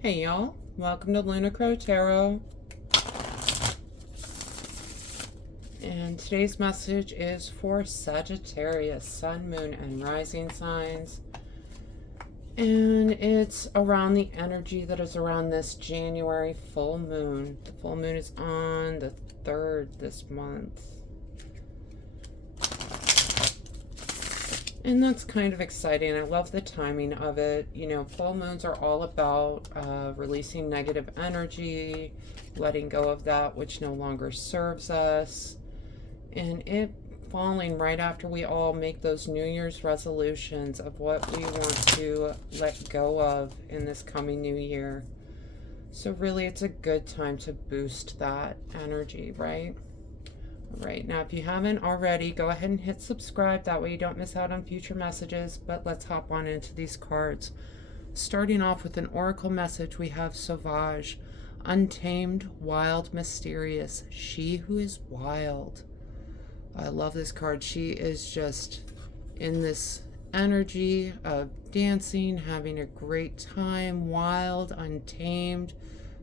Hey y'all, welcome to Lunar Tarot. And today's message is for Sagittarius, Sun, Moon, and Rising signs. And it's around the energy that is around this January full moon. The full moon is on the 3rd this month. And that's kind of exciting. I love the timing of it. You know, full moons are all about releasing negative energy, letting go of that which no longer serves us, and it falling right after we all make those New Year's resolutions of what we want to let go of in this coming new year. So really, it's a good time to boost that energy, right? Right now, if you haven't already, go ahead and hit subscribe. That way you don't miss out on future messages. But let's hop on into these cards. Starting off with an oracle message, we have Sauvage, untamed, wild, mysterious. She who is wild. I love this card. She is just in this energy of dancing, having a great time, wild, untamed,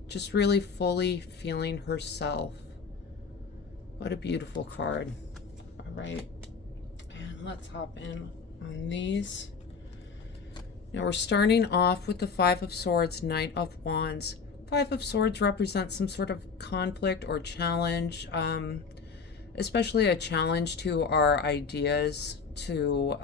just really fully feeling herself. What a beautiful card. All right. And let's hop in on these. Now we're starting off with the Five of Swords, Knight of Wands. Five of Swords represents some sort of conflict or challenge, especially a challenge to our ideas, to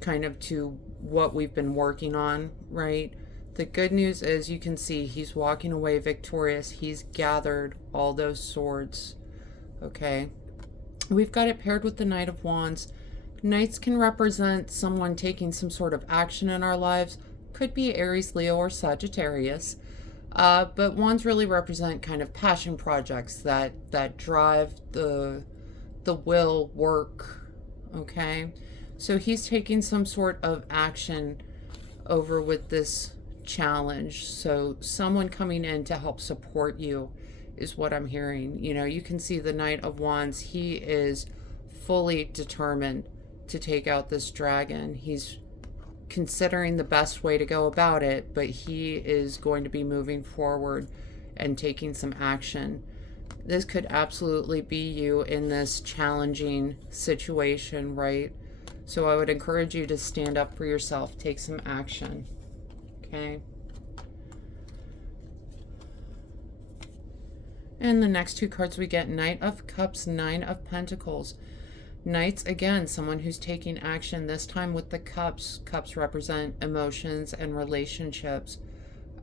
kind of to what we've been working on, right? The good news is you can see he's walking away victorious. He's gathered all those swords. Okay. We've got it paired with the Knight of Wands. Knights can represent someone taking some sort of action in our lives. Could be Aries, Leo, or Sagittarius. But wands really represent kind of passion projects that drive the will, work. Okay. So he's taking some sort of action over with this challenge. So someone coming in to help support you is what I'm hearing. You know, you can see the Knight of Wands. He is fully determined to take out this dragon. He's considering the best way to go about it, but he is going to be moving forward and taking some action. This could absolutely be you in this challenging situation, right? So I would encourage you to stand up for yourself, take some action. Okay. And the next two cards we get, Knight of Cups, Nine of Pentacles. Knights, again, someone who's taking action, this time with the cups. Cups represent emotions and relationships.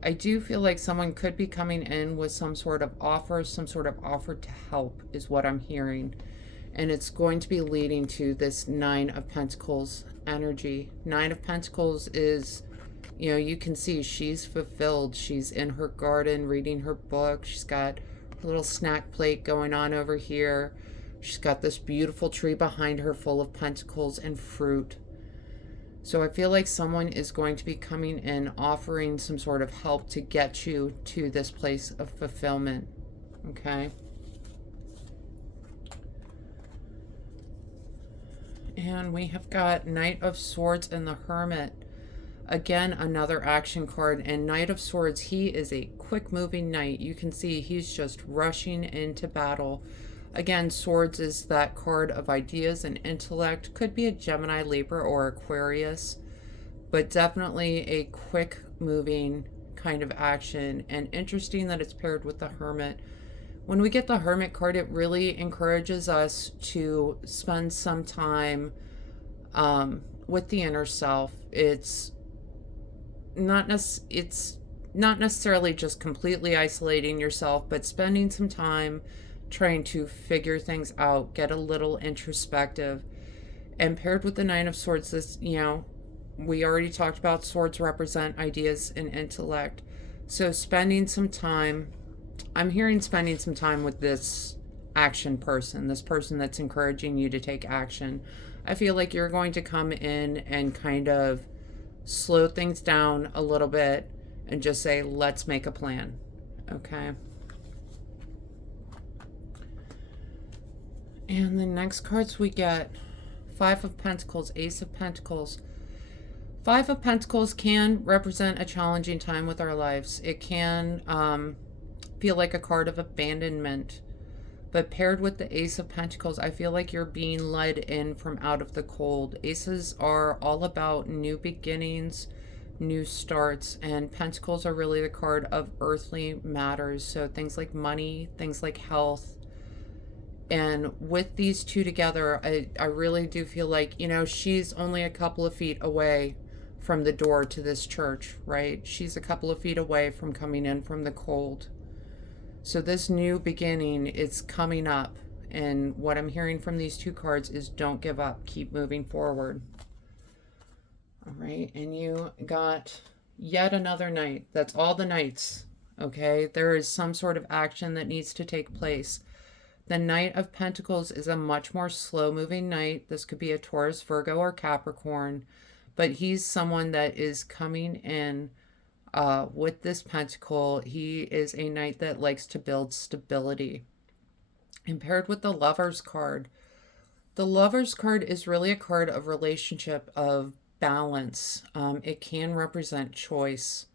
I do feel like someone could be coming in with some sort of offer, some sort of offer to help is what I'm hearing. And it's going to be leading to this Nine of Pentacles energy. Nine of Pentacles is, you know, you can see she's fulfilled. She's in her garden reading her book. She's got a little snack plate going on over here. She's got this beautiful tree behind her full of pentacles and fruit. So I feel like someone is going to be coming in offering some sort of help to get you to this place of fulfillment. Okay. And we have got Knight of Swords and the Hermit. Again, another action card. And Knight of Swords, he is a quick moving knight. You can see he's just rushing into battle. Again, Swords is that card of ideas and intellect. Could be a Gemini, Libra, or Aquarius. But definitely a quick moving kind of action. And interesting that it's paired with the Hermit. When we get the Hermit card, it really encourages us to spend some time with the inner self. It's not necessarily just completely isolating yourself, but spending some time trying to figure things out, get a little introspective. And paired with the Nine of Swords, this, you know, we already talked about swords represent ideas and intellect. So spending some time, I'm hearing spending some time with this action person, this person that's encouraging you to take action. I feel like you're going to come in and kind of slow things down a little bit and just say, let's make a plan. Okay. And the next cards we get, Five of Pentacles, Ace of Pentacles. Five of Pentacles can represent a challenging time with our lives. It can feel like a card of abandonment. But paired with the Ace of Pentacles, I feel like you're being led in from out of the cold. Aces are all about new beginnings, new starts, and Pentacles are really the card of earthly matters. So things like money, things like health. And with these two together, I really do feel like, you know, she's only a couple of feet away from the door to this church, right? She's a couple of feet away from coming in from the cold. So this new beginning is coming up. And what I'm hearing from these two cards is don't give up. Keep moving forward. All right. And you got yet another knight. That's all the knights. Okay. There is some sort of action that needs to take place. The Knight of Pentacles is a much more slow-moving knight. This could be a Taurus, Virgo, or Capricorn. But he's someone that is coming in with this pentacle. He is a knight that likes to build stability. And paired with the Lover's card, the Lover's card is really a card of relationship, of balance. It can represent choice.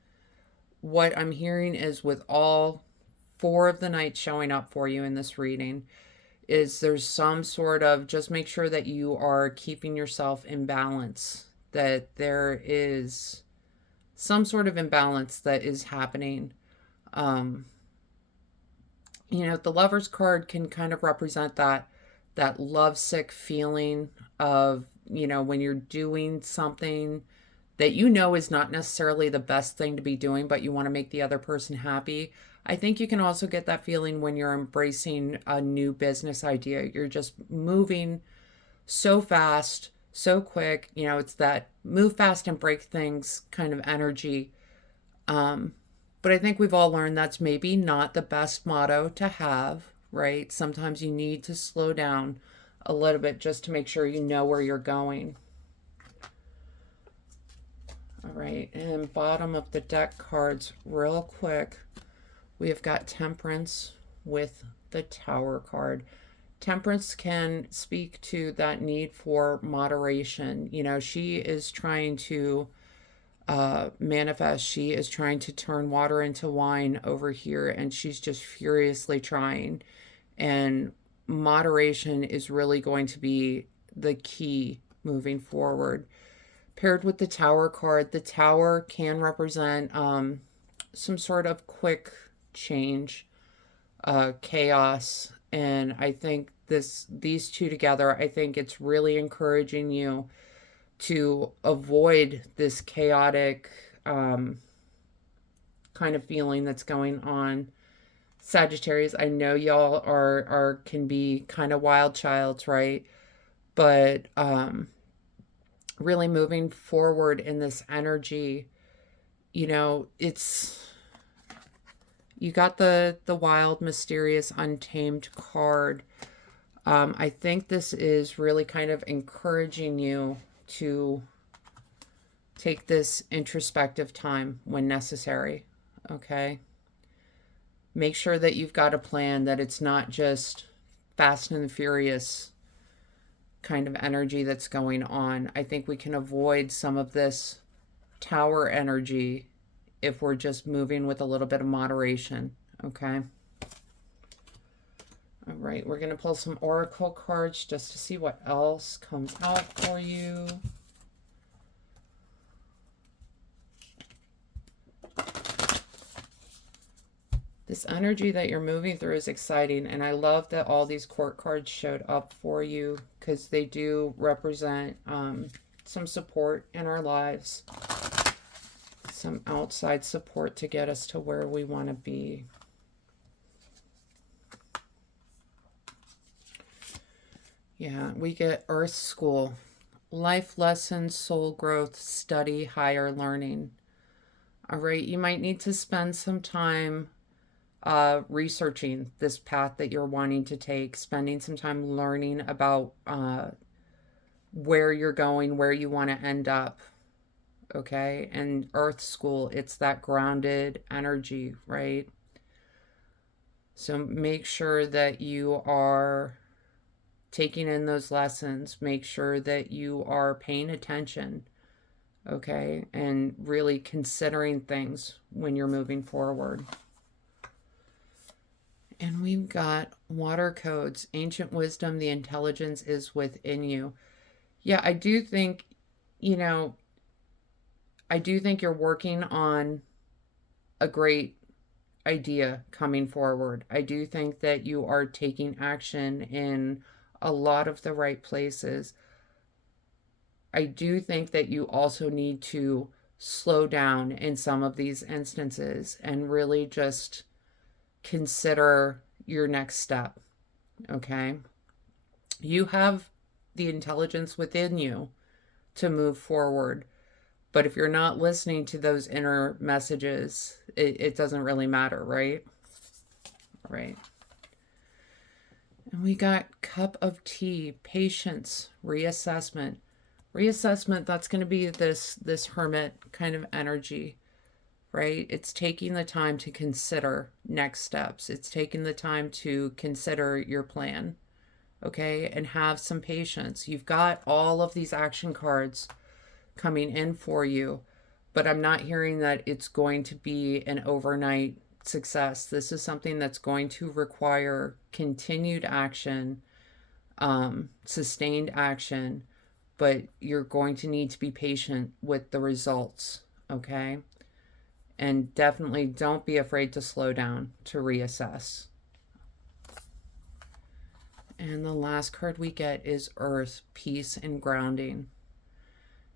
What I'm hearing is with all four of the knights showing up for you in this reading is there's some sort of, just make sure that you are keeping yourself in balance, that there is some sort of imbalance that is happening. You know, the Lover's card can kind of represent that lovesick feeling of, you know, when you're doing something that you know is not necessarily the best thing to be doing, but you want to make the other person happy. I think you can also get that feeling when you're embracing a new business idea. You're just moving so fast, so quick. You know, it's that move fast and break things kind of energy. But I think we've all learned that's maybe not the best motto to have, right? Sometimes you need to slow down a little bit just to make sure you know where you're going. All right, and bottom of the deck cards real quick. We have got Temperance with the Tower card. Temperance can speak to that need for moderation. You know, she is trying to manifest. She is trying to turn water into wine over here, and she's just furiously trying. And moderation is really going to be the key moving forward. Paired with the Tower card, the Tower can represent some sort of quick change, chaos. And I think these two together, I think it's really encouraging you to avoid this chaotic kind of feeling that's going on. Sagittarius, I know y'all are can be kind of wild childs, right? But really moving forward in this energy, you know, it's, you got the wild, mysterious, untamed card. I think this is really kind of encouraging you to take this introspective time when necessary, okay? Make sure that you've got a plan, that it's not just fast and furious kind of energy that's going on. I think we can avoid some of this Tower energy if we're just moving with a little bit of moderation, okay? All right, we're going to pull some oracle cards just to see what else comes out for you. This energy that you're moving through is exciting, and I love that all these court cards showed up for you because they do represent some support in our lives, some outside support to get us to where we want to be. Yeah, we get Earth School, life lessons, soul growth, study, higher learning. All right, you might need to spend some time researching this path that you're wanting to take, spending some time learning about where you're going, where you want to end up, okay? And Earth School, it's that grounded energy, right? So make sure that you are taking in those lessons. Make sure that you are paying attention, okay? And really considering things when you're moving forward. And we've got water codes, ancient wisdom, the intelligence is within you. Yeah, I do think, you know, I do think you're working on a great idea coming forward. I do think that you are taking action in a lot of the right places. I do think that you also need to slow down in some of these instances and really just consider your next step. Okay? You have the intelligence within you to move forward. But if you're not listening to those inner messages, it doesn't really matter, right? Right. And we got cup of tea, patience, reassessment. Reassessment, that's going to be this hermit kind of energy, right? It's taking the time to consider next steps. It's taking the time to consider your plan, okay? And have some patience. You've got all of these action cards coming in for you, but I'm not hearing that it's going to be an overnight success. This is something that's going to require continued action, sustained action, but you're going to need to be patient with the results, okay? And definitely don't be afraid to slow down, to reassess. And the last card we get is Earth, peace and grounding.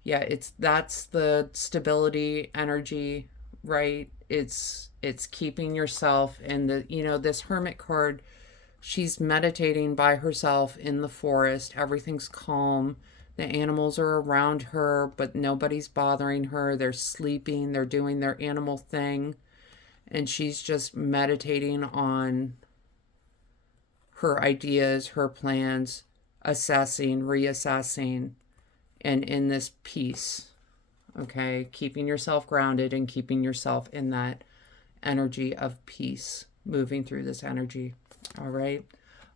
Yeah, that's the stability energy, right? It's keeping yourself in the, this hermit card, she's meditating by herself in the forest. Everything's calm. The animals are around her, but nobody's bothering her. They're sleeping, they're doing their animal thing, and she's just meditating on her ideas, her plans, assessing, reassessing, and in this peace, okay? Keeping yourself grounded and keeping yourself in that energy of peace, moving through this energy, all right?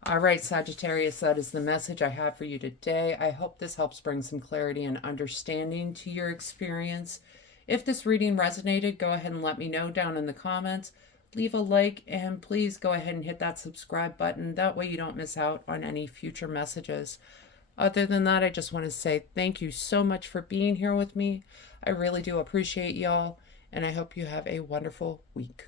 All right, Sagittarius, that is the message I have for you today. I hope this helps bring some clarity and understanding to your experience. If this reading resonated, go ahead and let me know down in the comments. Leave a like, and please go ahead and hit that subscribe button. That way you don't miss out on any future messages. Other than that, I just want to say thank you so much for being here with me. I really do appreciate y'all, and I hope you have a wonderful week.